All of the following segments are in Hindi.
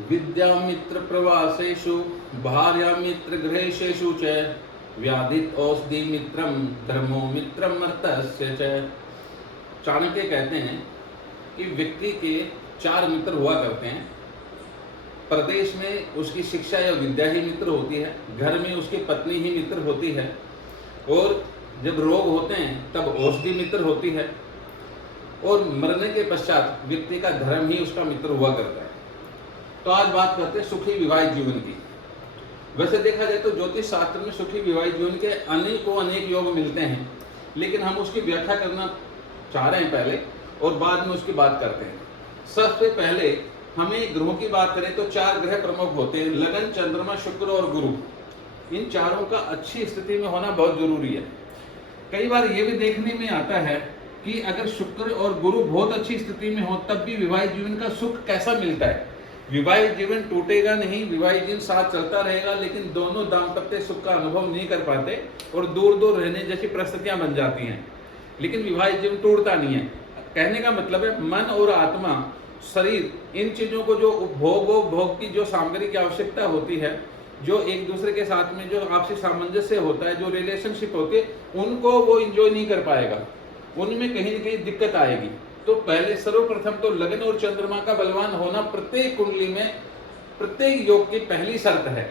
विद्या मित्र प्रवासेषु भार्या मित्र गृहेषु च व्याधित औषधि मित्रम धर्मो मित्रम मर्तस्य च। चाणक्य कहते हैं कि व्यक्ति के 4 मित्र हुआ करते हैं। प्रदेश में उसकी शिक्षा या विद्या ही मित्र होती है, घर में उसकी पत्नी ही मित्र होती है, और जब रोग होते हैं तब औषधि मित्र होती है, और मरने के पश्चात व्यक्ति का धर्म ही उसका मित्र हुआ करता है। तो आज बात करते हैं सुखी विवाहित जीवन की। वैसे देखा जाए तो ज्योतिष शास्त्र में सुखी विवाहित जीवन के अनेक योग मिलते हैं, लेकिन हम उसकी व्याख्या करना चाह रहे हैं पहले, और बाद में उसकी बात करते हैं। सबसे पहले हमें ग्रहों की बात करें तो 4 ग्रह प्रमुख होते हैं, लगन, चंद्रमा, शुक्र और गुरु। इन चारों का अच्छी स्थिति में होना बहुत जरूरी है। कई बार ये भी देखने में आता है कि अगर शुक्र और गुरु बहुत अच्छी स्थिति में हो तब भी विवाहित जीवन का सुख कैसा मिलता है। विवाहित जीवन टूटेगा नहीं, विवाहित जीवन साथ चलता रहेगा, लेकिन दोनों दाम्पत्य सुख का अनुभव नहीं कर पाते और दूर दूर रहने जैसी परिस्थितियां बन जाती हैं। लेकिन विवाहित जीवन टूटता नहीं है। कहने का मतलब है मन और आत्मा, शरीर, इन चीजों को जो भोग की जो सामग्री की आवश्यकता होती है, जो एक दूसरे के साथ में जो आपसी सामंजस्य होता है, जो रिलेशनशिप होती है, उनको वो एंजॉय नहीं कर पाएगा, उनमें कहीं न कहीं दिक्कत आएगी। तो पहले सर्वप्रथम तो लगन और चंद्रमा का बलवान होना प्रत्येक कुंडली में, प्रत्येक योग की पहली शर्त है।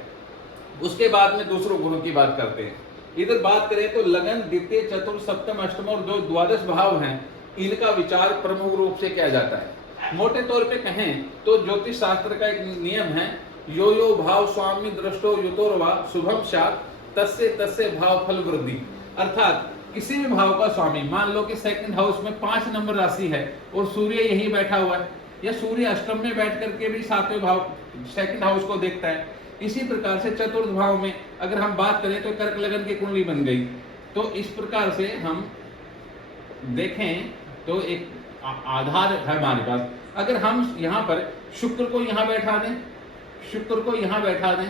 उसके बाद में दूसरों गुणों की बात करते हैं। इधर बात करें तो लगन, द्वितीय, चतुर्थ, सप्तम, अष्टम और जो द्वादश भाव हैं, इनका विचार प्रमुख रूप से किया जाता है। मोटे तौर पे कहें तो ज्योतिष शास्त्र का एक नियम है, यो यो भाव स्वामी दृष्टो युतोर्वा शुभम स्यात् तस्य तस्य भाव फल वृद्धि। अर्थात किसी भी भाव का स्वामी, मान लो कि सेकंड हाउस में 5 नंबर राशि है और सूर्य यहीं बैठा हुआ है, या सूर्य अष्टम में बैठ करके भी 7वें भाव सेकंड हाउस को देखता है। इसी प्रकार से चतुर्थ भाव में अगर हम बात करें तो कर्क लगन की कुंडली बन गई। तो इस प्रकार से हम देखें तो एक आधार है हमारे पास। अगर हम यहाँ पर शुक्र को यहाँ बैठा दें, शुक्र को यहाँ बैठा दें,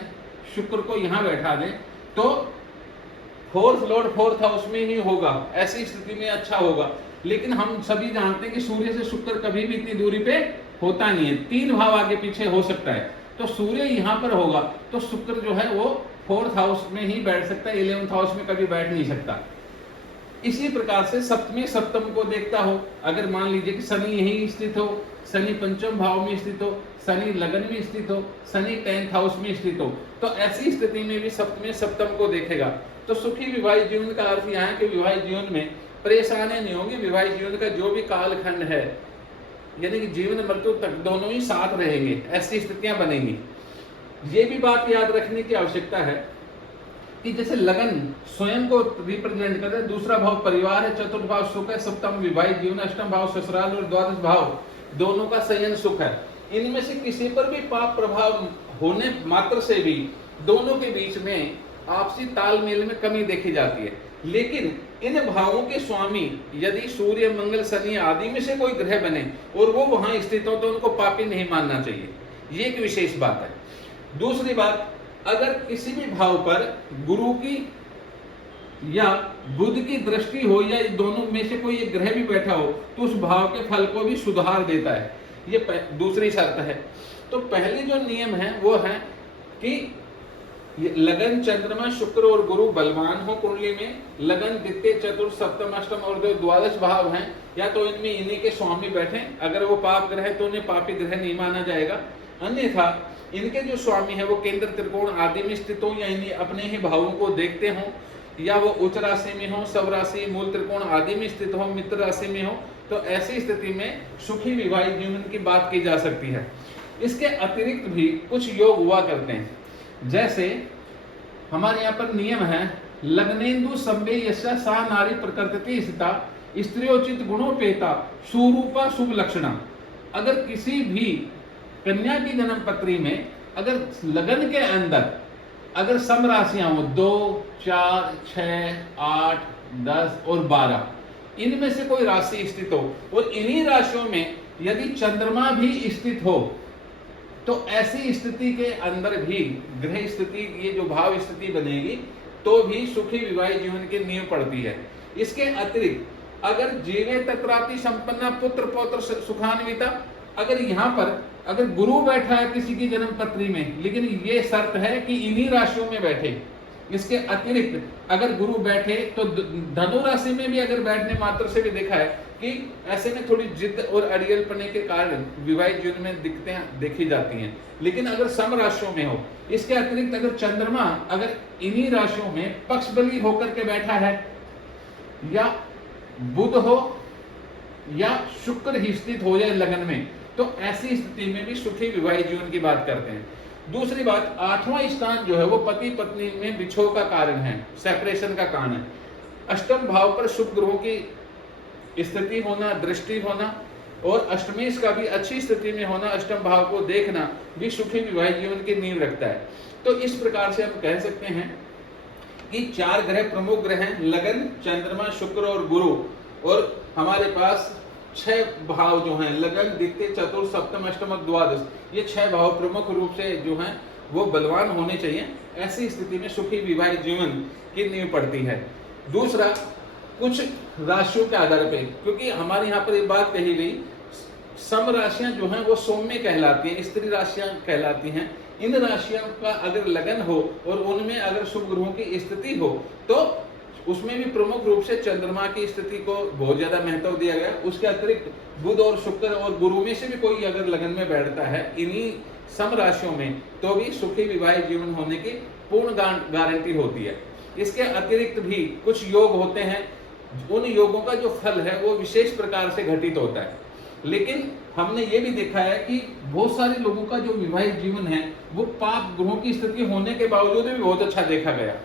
शुक्र को यहाँ बैठा दें, तो फोर्थ लॉर्ड फोर्थ हाउस में ही होगा, ऐसी स्थिति में अच्छा होगा। लेकिन हम सभी जानते हैं कि सूर्य से शुक्र कभी भी इतनी दूरी पे होता नहीं है, 3 भाव आगे पीछे हो सकता है। तो सूर्य यहाँ पर होगा तो शुक्र जो है वो 4th हाउस में ही बैठ सकता है, 11th हाउस में कभी बैठ नहीं सकता। इसी प्रकार से सप्तमी सप्तम को देखता हो, अगर मान लीजिए कि शनि यहीं स्थित हो, शनि 5वें भाव में स्थित हो, शनि लगन में स्थित हो, शनि 10th हाउस में स्थित हो, तो ऐसी स्थिति में भी सप्तमी सप्तम को देखेगा। तो सुखी विवाहित जीवन का अर्थ यहाँ है कि विवाहित जीवन में परेशानी नहीं होगी। विवाहित जीवन का जो भी कालखंड है, यानी कि जीवन मृत्यु तक दोनों ही साथ रहेंगे, ऐसी स्थितियां बनेंगी। ये भी बात याद रखने की आवश्यकता है कि जैसे लगन स्वयं को रिप्रेजेंट करता है, दूसरा भाव परिवार है, चतुर्थ भाव सुख है, सप्तम विवाहित जीवन, अष्टम भाव ससुराल और द्वादश भाव दोनों का संयन सुख है। इनमें से किसी पर भी पाप प्रभाव होने मात्र से भी दोनों के बीच में आपसी तालमेल में कमी देखी जाती है। लेकिन इन भावों के स्वामी यदि सूर्य, मंगल, शनि आदि में से कोई ग्रह बने और वो वहां स्थित हो तो उनको पापी नहीं मानना चाहिए। ये एक विशेष बात है। दूसरी बात, अगर किसी भी भाव पर गुरु की या बुध की दृष्टि हो या दोनों में से कोई एक ग्रह भी बैठा हो तो उस भाव के फल को भी सुधार देता है। ये दूसरी शर्त है। तो पहले जो नियम है वो है कि लगन, चंद्रमा, शुक्र और गुरु बलवान हो कुंडली में। लगन, द्वितीय, चतुर्थ, सप्तम, अष्टम और जो द्वादश भाव हैं, या तो इनमें इन्हीं के स्वामी बैठे। अगर वो पाप ग्रह है तो उन्हें पापी ग्रह नहीं माना जाएगा। अन्यथा इनके जो स्वामी है वो केंद्र, त्रिकोण आदि में स्थित हो, या इन्हीं अपने ही भावों को देखते हो, या वो उच्च राशि में हो, सब राशि, मूल त्रिकोण आदि में स्थित हो, मित्र राशि में हो, तो ऐसी स्थिति में सुखी विवाहित जीवन की बात की जा सकती है। इसके अतिरिक्त भी कुछ योग हुआ करते हैं। जैसे हमारे यहाँ पर नियम है, लग्नेन्दु संबे यस्या सा नारी प्रकृति स्थिता स्त्रियोचित गुणोपेता सुरूपा शुभ लक्षणा। अगर किसी भी कन्या की जन्म पत्री में अगर लगन के अंदर अगर सम राशियां हो, 2, 4, 6, 8, 10 और 12, इनमें से कोई राशि स्थित हो और इन्हीं राशियों में यदि चंद्रमा भी स्थित हो, तो ऐसी स्थिति के अंदर भी ग्रह स्थिति, ये जो भाव स्थिति बनेगी तो भी सुखी विवाहित जीवन की नींव पड़ती है। इसके अतिरिक्त अगर जीवे तत्राति संपन्ना पुत्र पौत्र सुखान्विता, अगर यहाँ पर अगर गुरु बैठा है किसी की जन्म पत्री में, लेकिन ये शर्त है कि इन्हीं राशियों में बैठे, इसके अतिरिक्त अगर गुरु बैठे तो धनु राशि में भी अगर बैठने मात्र से भी देखा है कि ऐसे में थोड़ी जिद और अड़ियलपने के कारण विवाहित जीवन में दिक्कतें देखी जाती हैं। लेकिन अगर सम राशियों में हो, इसके अतिरिक्त अगर चंद्रमा अगर इन्हीं राशियों में पक्ष बली होकर के बैठा है, या बुध हो या शुक्र ही स्थित हो जाए लगन में, तो ऐसी स्थिति में भी सुखी विवाहित जीवन की बात करते हैं। दूसरी बात, 8वां स्थान जो है वो पति पत्नी में बिछोह का कारण है, सेपरेशन का कारण है। अष्टम भाव पर शुभ ग्रहों की स्थिति होना, दृष्टि होना और अष्टमेश का भी अच्छी स्थिति में होना, अष्टम भाव को देखना भी सुखी विवाहित जीवन की नींव रखता है। तो इस प्रकार से हम कह सकते हैं कि 4 ग्रह प्रमुख ग्रह हैं, लगन, चंद्रमा, शुक्र और गुरु, और हमारे पास 6 भाव जो हैं, लगन, द्वितीय, चतुर्थ, सप्तम, अष्टम और द्वादश, ये 6 भाव प्रमुख रूप से जो हैं वो बलवान होने चाहिए। ऐसी स्थिति में सुखी विवाहित जीवन की नींव पड़ती है। दूसरा, कुछ राशियों के आधार पे, क्योंकि हमारे यहाँ पर एक बात कही गई, सम राशियां जो हैं वो सौम्य कहलाती हैं, स्त्री राशियां कहलाती हैं। इन राशियों का अगर लगन हो और उनमें अगर शुभ ग्रहों की स्थिति हो तो उसमें भी प्रमुख रूप से चंद्रमा की स्थिति को बहुत ज्यादा महत्व दिया गया। उसके अतिरिक्त बुध और शुक्र और गुरु में से भी कोई अगर लगन में बैठता है इन्हीं सम राशियों में, तो भी सुखी विवाहित जीवन होने की पूर्ण गारंटी होती है। इसके अतिरिक्त भी कुछ योग होते हैं, उन योगों का जो फल है वो विशेष प्रकार से घटित होता है। लेकिन हमने ये भी देखा है कि बहुत सारे लोगों का जो विवाहित जीवन है वो पाप ग्रहों की स्थिति होने के बावजूद भी बहुत अच्छा देखा गया।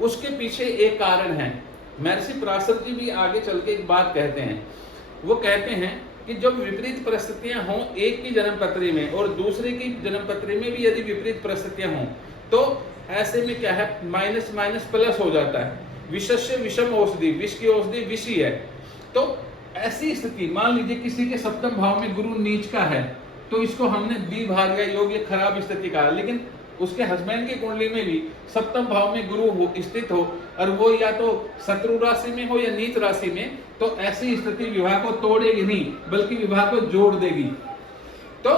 उसके पीछे एक कारण है। महर्षि पराशर जी भी आगे चल के एक बात कहते हैं, वो कहते हैं कि जब विपरीत परिस्थितियां हों एक की जन्म पत्री में और दूसरे की जन्म पत्री में भी यदि विपरीत परिस्थितियां हों, तो ऐसे में क्या है, माइनस माइनस प्लस हो जाता है। विषस्य विषम औषधि, विष की औषधि विष ही है। तो ऐसी स्थिति, मान लीजिए किसी के सप्तम भाव में गुरु नीच का है, तो इसको हमने द्विभाग या योग, ये खराब स्थिति कहा। लेकिन उसके हस्बैंड की कुंडली में भी सप्तम भाव में गुरु स्थित हो और वो या तो शत्रु राशि में हो या नीच राशि में, तो ऐसी स्थिति विवाह को तोड़ेगी नहीं बल्कि विवाह को जोड़ देगी। तो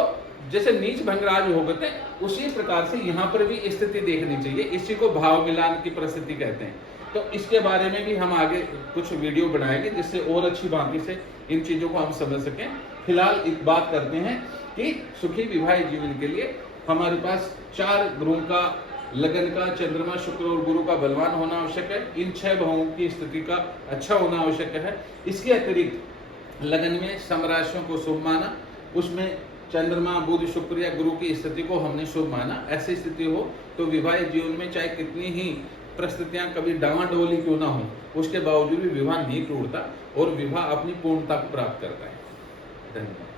जैसे नीच भंगराज हो गए उसी प्रकार से यहाँ पर भी स्थिति देखनी चाहिए। इसी को भाव मिलान की परिस्थिति कहते हैं। तो इसके बारे में भी हम आगे कुछ वीडियो बनाएंगे जिससे और अच्छी भांति से इन चीजों को हम समझ सकें। फिलहाल एक बात करते हैं कि सुखी विवाहित जीवन के लिए हमारे पास 4 ग्रहों का, लगन का, चंद्रमा, शुक्र और गुरु का बलवान होना आवश्यक है। इन 6 भावों की स्थिति का अच्छा होना आवश्यक है। इसके अतिरिक्त लगन में समराशियों को शुभ माना, उसमें चंद्रमा, बुध, शुक्र या गुरु की स्थिति को हमने शुभ माना। ऐसी स्थिति हो तो विवाहित जीवन में चाहे कितनी ही परिस्थितियां कभी डावाडोली क्यों ना हो, उसके बावजूद भी विवाह नहीं टूटता और विवाह अपनी पूर्णता को प्राप्त करता है। धन्यवाद।